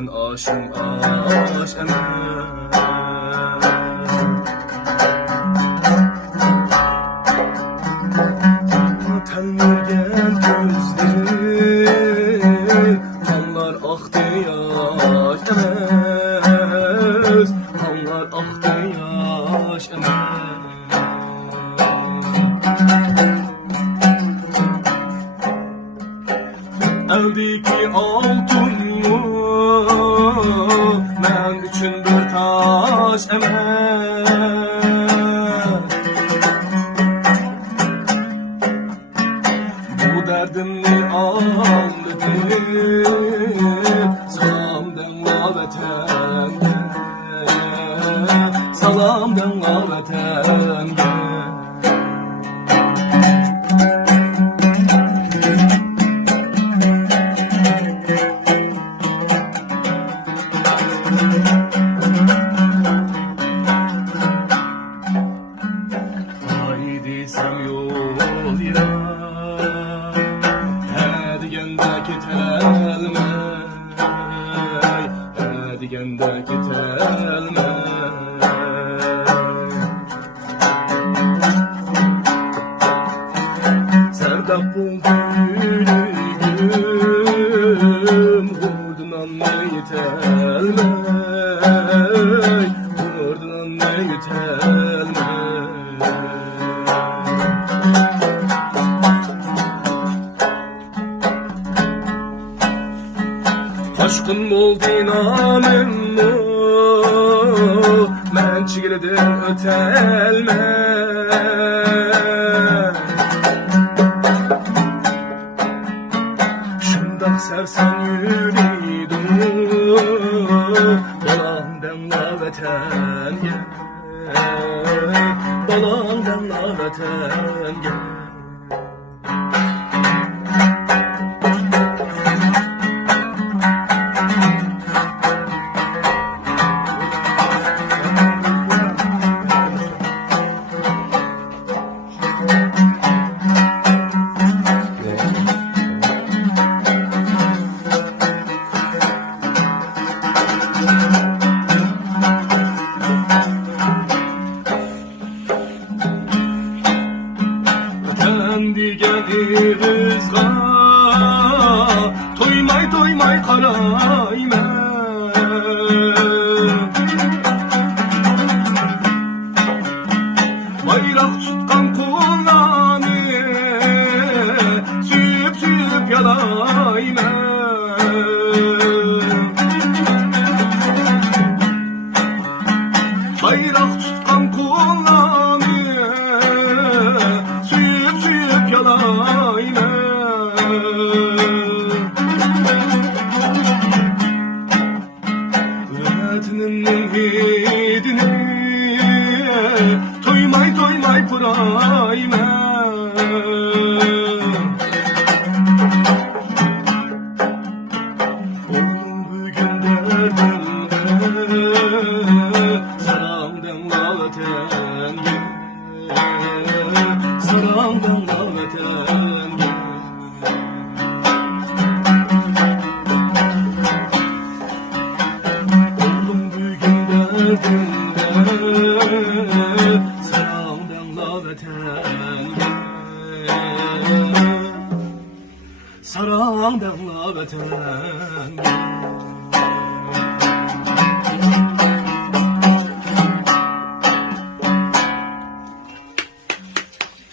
men aşım aş emen. Telmirgen gözleri kanlar aktı yaş emez, kanlar aktı yaş emez. Eldeki altınımı men üçün bir taş emez. Bu derdimni anladım, salamdan vatenge, salamdan vatenge. Haydi sen yol ira, digende ketelme, digende ketelme. Serdap buldu gülüm, vurdun ne yetelme, vurdun ne yetelme. Aşkın oldu namım mu, men çiğledim ötelme. Şundak sersen yüreğim, dolandan vatenge, dolandan vatenge. Kendi rızga toymay toymay karayme. Bayrak tutkan kullanı süyüp süyüp yalayme. Bayrak tutkan kullanı süyüp süyüp yalayme. Öğretinin hidini toymay toymay kurayme. Oğlum bugün derdimde salamdan vatenge, salamdan vatenge. Oğlum bugün derdimde salamdan vatenge, salamdan vatenge.